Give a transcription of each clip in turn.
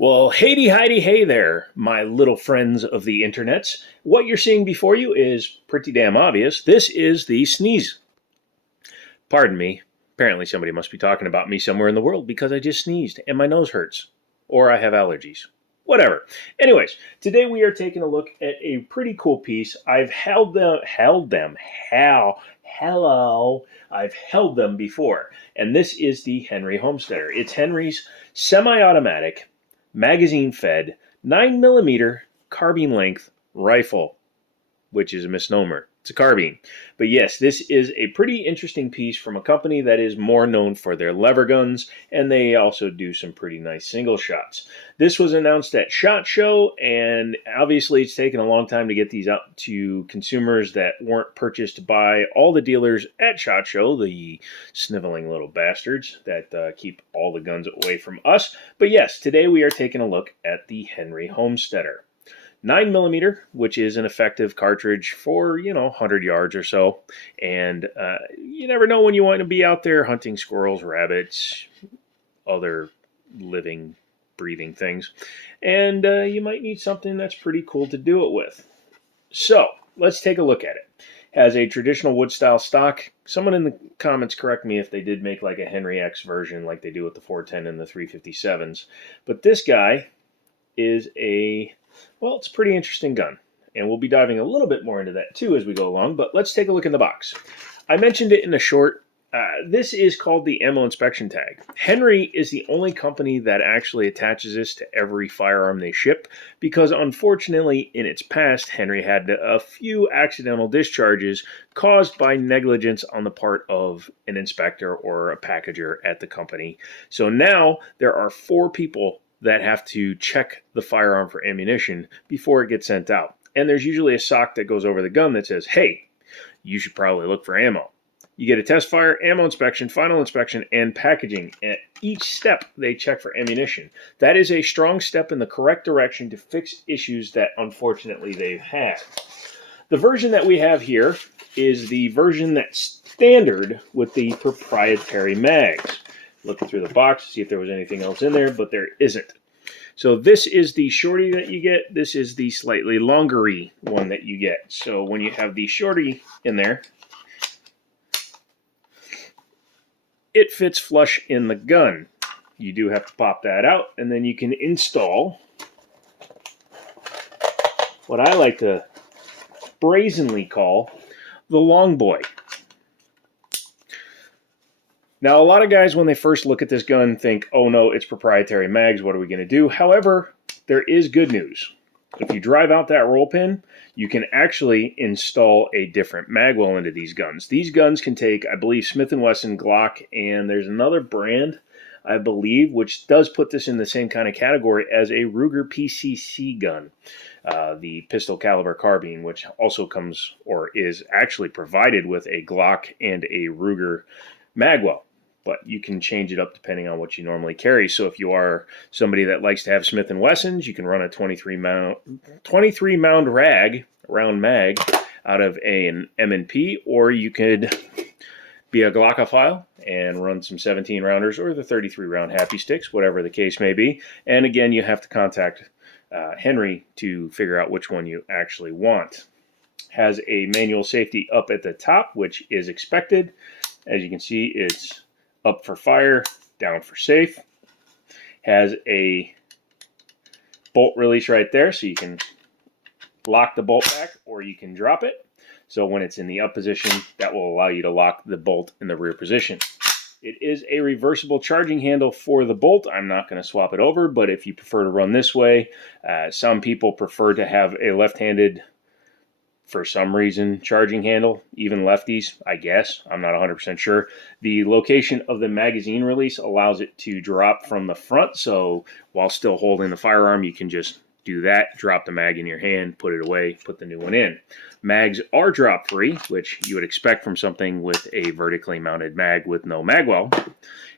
Well, Heidi, Heidi, hey there, my little friends of the internets. What you're seeing before you is pretty damn obvious. This is the sneeze. Pardon me. Apparently, somebody must be talking about me somewhere in the world because I just sneezed and my nose hurts. Or I have allergies. Whatever. Anyways, today we are taking a look at a pretty cool piece. I've held them before. And this is the Henry Homesteader. It's Henry's semi-automatic, magazine-fed, 9mm carbine length rifle, which is a misnomer. It's a carbine. But yes, this is a pretty interesting piece from a company that is more known for their lever guns, and they also do some pretty nice single shots. This was announced at SHOT Show, and obviously it's taken a long time to get these out to consumers that weren't purchased by all the dealers at SHOT Show, the sniveling little bastards that keep all the guns away from us. But yes, today we are taking a look at the Henry Homesteader. 9mm, which is an effective cartridge for, 100 yards or so. And you never know when you want to be out there hunting squirrels, rabbits, other living, breathing things. And you might need something that's pretty cool to do it with. So, let's take a look at it. Has a traditional wood style stock. Someone in the comments correct me if they did make like a Henry X version like they do with the 410 and the 357s. But this guy is it's a pretty interesting gun, and we'll be diving a little bit more into that too as we go along, but let's take a look in the box. I mentioned it in a short. This is called the ammo inspection tag. Henry is the only company that actually attaches this to every firearm they ship because unfortunately in its past Henry had a few accidental discharges caused by negligence on the part of an inspector or a packager at the company. So now there are 4 people that have to check the firearm for ammunition before it gets sent out. And there's usually a sock that goes over the gun that says, hey, you should probably look for ammo. You get a test fire, ammo inspection, final inspection, and packaging. At each step, they check for ammunition. That is a strong step in the correct direction to fix issues that unfortunately they've had. The version that we have here is the version that's standard with the proprietary mags. Looking through the box to see if there was anything else in there, but there isn't. So this is the shorty that you get. This is the slightly longery one that you get. So when you have the shorty in there, it fits flush in the gun. You do have to pop that out, and then you can install what I like to brazenly call the long boy. Now, a lot of guys, when they first look at this gun, think, oh no, it's proprietary mags, what are we going to do? However, there is good news. If you drive out that roll pin, you can actually install a different magwell into these guns. These guns can take, I believe, Smith & Wesson, Glock, and there's another brand, I believe, which does put this in the same kind of category as a Ruger PCC gun. The pistol caliber carbine, which also comes or is actually provided with a Glock and a Ruger magwell. But you can change it up depending on what you normally carry. So if you are somebody that likes to have Smith & Wessons, you can run a 23 round mag out of an M&P, or you could be a Glockophile and run some 17 rounders or the 33 round Happy Sticks, whatever the case may be. And again, you have to contact Henry to figure out which one you actually want. Has a manual safety up at the top, which is expected. As you can see, it's up for fire, down for safe. Has a bolt release right there, so you can lock the bolt back or you can drop it. So when it's in the up position, that will allow you to lock the bolt in the rear position. It is a reversible charging handle for the bolt. I'm not going to swap it over, but if you prefer to run this way, some people prefer to have a left-handed, for some reason, charging handle, even lefties, I guess. I'm not 100% sure. The location of the magazine release allows it to drop from the front, so while still holding the firearm, you can just do that, drop the mag in your hand, put it away, put the new one in. Mags are drop-free, which you would expect from something with a vertically mounted mag with no magwell.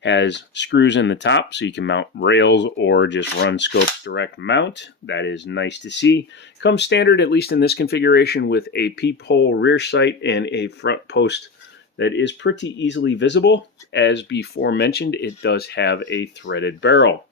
Has screws in the top so you can mount rails or just run scopes direct mount. That is nice to see. Comes standard, at least in this configuration, with a peephole rear sight and a front post that is pretty easily visible. As before mentioned, it does have a threaded barrel.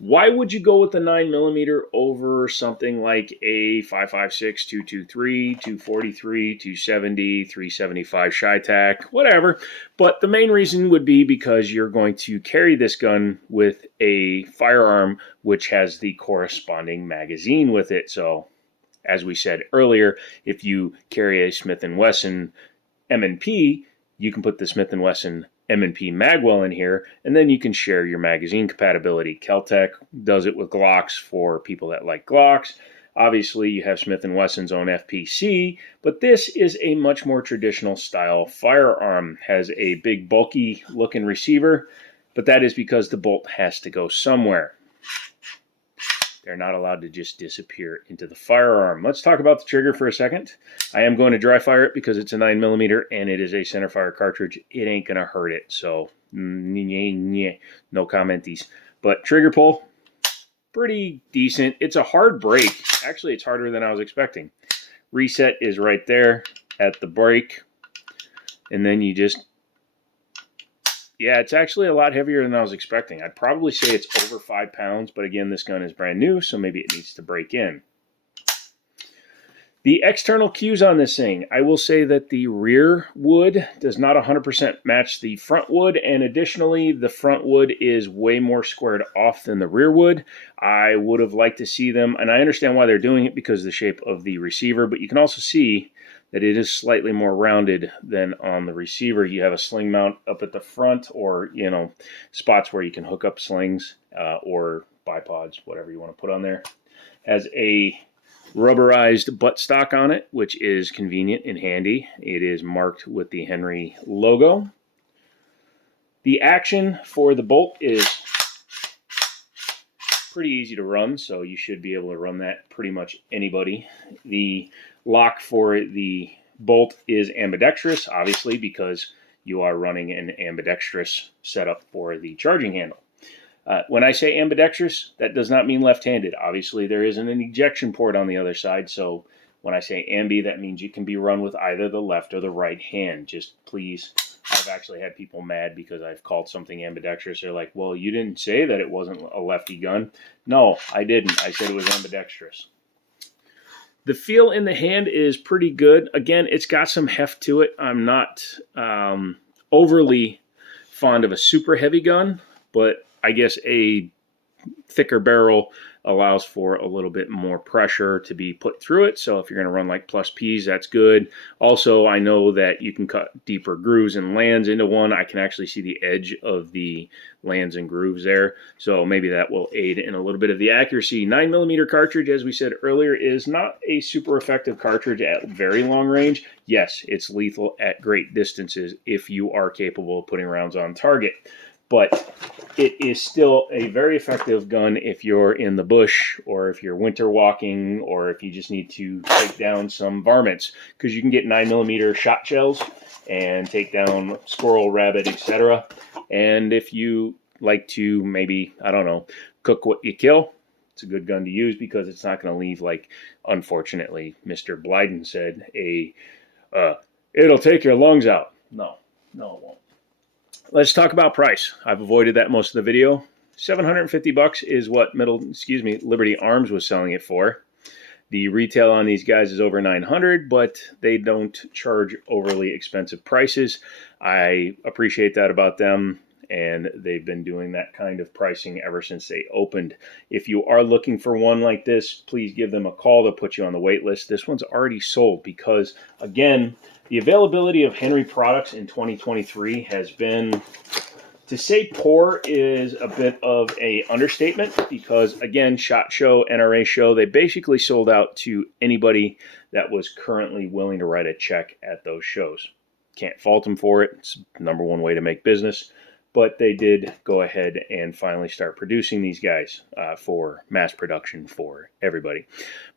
Why would you go with the 9mm over something like a 5.56, 223, 243, 270, 375 Shytac, whatever? But the main reason would be because you're going to carry this gun with a firearm which has the corresponding magazine with it. So, as we said earlier, if you carry a Smith & Wesson M&P, you can put the Smith & Wesson M&P Magwell in here, and then you can share your magazine compatibility. Kel-Tec does it with Glocks for people that like Glocks. Obviously, you have Smith & Wesson's own FPC, but this is a much more traditional style firearm. Has a big, bulky looking receiver, but that is because the bolt has to go somewhere. They're not allowed to just disappear into the firearm. Let's talk about the trigger for a second. I am going to dry fire it because it's a 9mm and it is a centerfire cartridge. It ain't going to hurt it, so no commenties. But trigger pull, pretty decent. It's a hard break. Actually, it's harder than I was expecting. Reset is right there at the break. And then you just... Yeah, it's actually a lot heavier than I was expecting. I'd probably say it's over 5 pounds, but again, this gun is brand new, so maybe it needs to break in. The external cues on this thing, I will say that the rear wood does not 100% match the front wood, and additionally, the front wood is way more squared off than the rear wood. I would have liked to see them, and I understand why they're doing it because of the shape of the receiver, but you can also see that it is slightly more rounded than on the receiver. You have a sling mount up at the front, or, you know, spots where you can hook up slings or bipods, whatever you want to put on there. Has a rubberized buttstock on it, which is convenient and handy. It is marked with the Henry logo. The action for the bolt is pretty easy to run, so you should be able to run that pretty much anybody. The lock for the bolt is ambidextrous, obviously, because you are running an ambidextrous setup for the charging handle. When I say ambidextrous, that does not mean left-handed. Obviously, there isn't an ejection port on the other side, so when I say ambi, that means you can be run with either the left or the right hand. Just please, I've actually had people mad because I've called something ambidextrous. They're like, well, you didn't say that it wasn't a lefty gun. No, I didn't. I said it was ambidextrous. The feel in the hand is pretty good. Again, it's got some heft to it. I'm not overly fond of a super heavy gun, but I guess a thicker barrel allows for a little bit more pressure to be put through it. So if you're going to run like plus Ps, that's good. Also, I know that you can cut deeper grooves and lands into one. I can actually see the edge of the lands and grooves there. So maybe that will aid in a little bit of the accuracy. 9mm cartridge, as we said earlier, is not a super effective cartridge at very long range. Yes, it's lethal at great distances if you are capable of putting rounds on target. But it is still a very effective gun if you're in the bush, or if you're winter walking, or if you just need to take down some varmints, because you can get 9mm shot shells and take down squirrel, rabbit, etc. And if you like to maybe, I don't know, cook what you kill, it's a good gun to use because it's not going to leave, like, unfortunately, Mr. Blyden said, it'll take your lungs out. No, it won't. Let's talk about price. I've avoided that most of the video. $750 is what Liberty Arms was selling it for. The retail on these guys is over $900, but they don't charge overly expensive prices. I appreciate that about them, and they've been doing that kind of pricing ever since they opened. If you are looking for one like this, please give them a call. They'll put you on the wait list. This one's already sold because, again, the availability of Henry products in 2023 has been, to say poor is a bit of an understatement because, again, SHOT Show, NRA Show, they basically sold out to anybody that was currently willing to write a check at those shows. Can't fault them for it. It's the #1 way to make business. But they did go ahead and finally start producing these guys for mass production for everybody.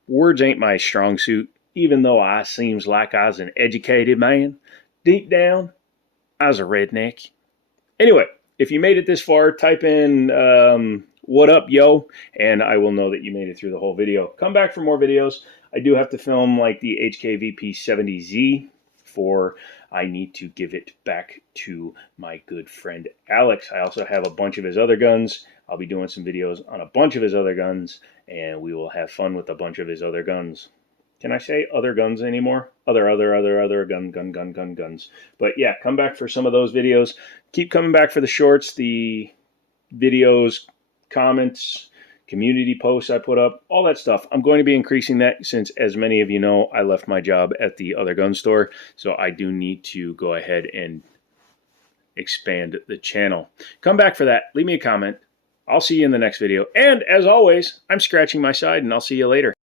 Words ain't my strong suit. Even though I seems like I was an educated man, deep down, I was a redneck. Anyway, if you made it this far, type in, what up, yo, and I will know that you made it through the whole video. Come back for more videos. I do have to film like the HKVP 70Z for I need to give it back to my good friend Alex. I also have a bunch of his other guns. I'll be doing some videos on a bunch of his other guns, and we will have fun with a bunch of his other guns. Can I say other guns anymore? Other guns. But yeah, come back for some of those videos. Keep coming back for the shorts, the videos, comments, community posts I put up, all that stuff. I'm going to be increasing that since, as many of you know, I left my job at the other gun store. So I do need to go ahead and expand the channel. Come back for that. Leave me a comment. I'll see you in the next video. And as always, I'm scratching my side, and I'll see you later.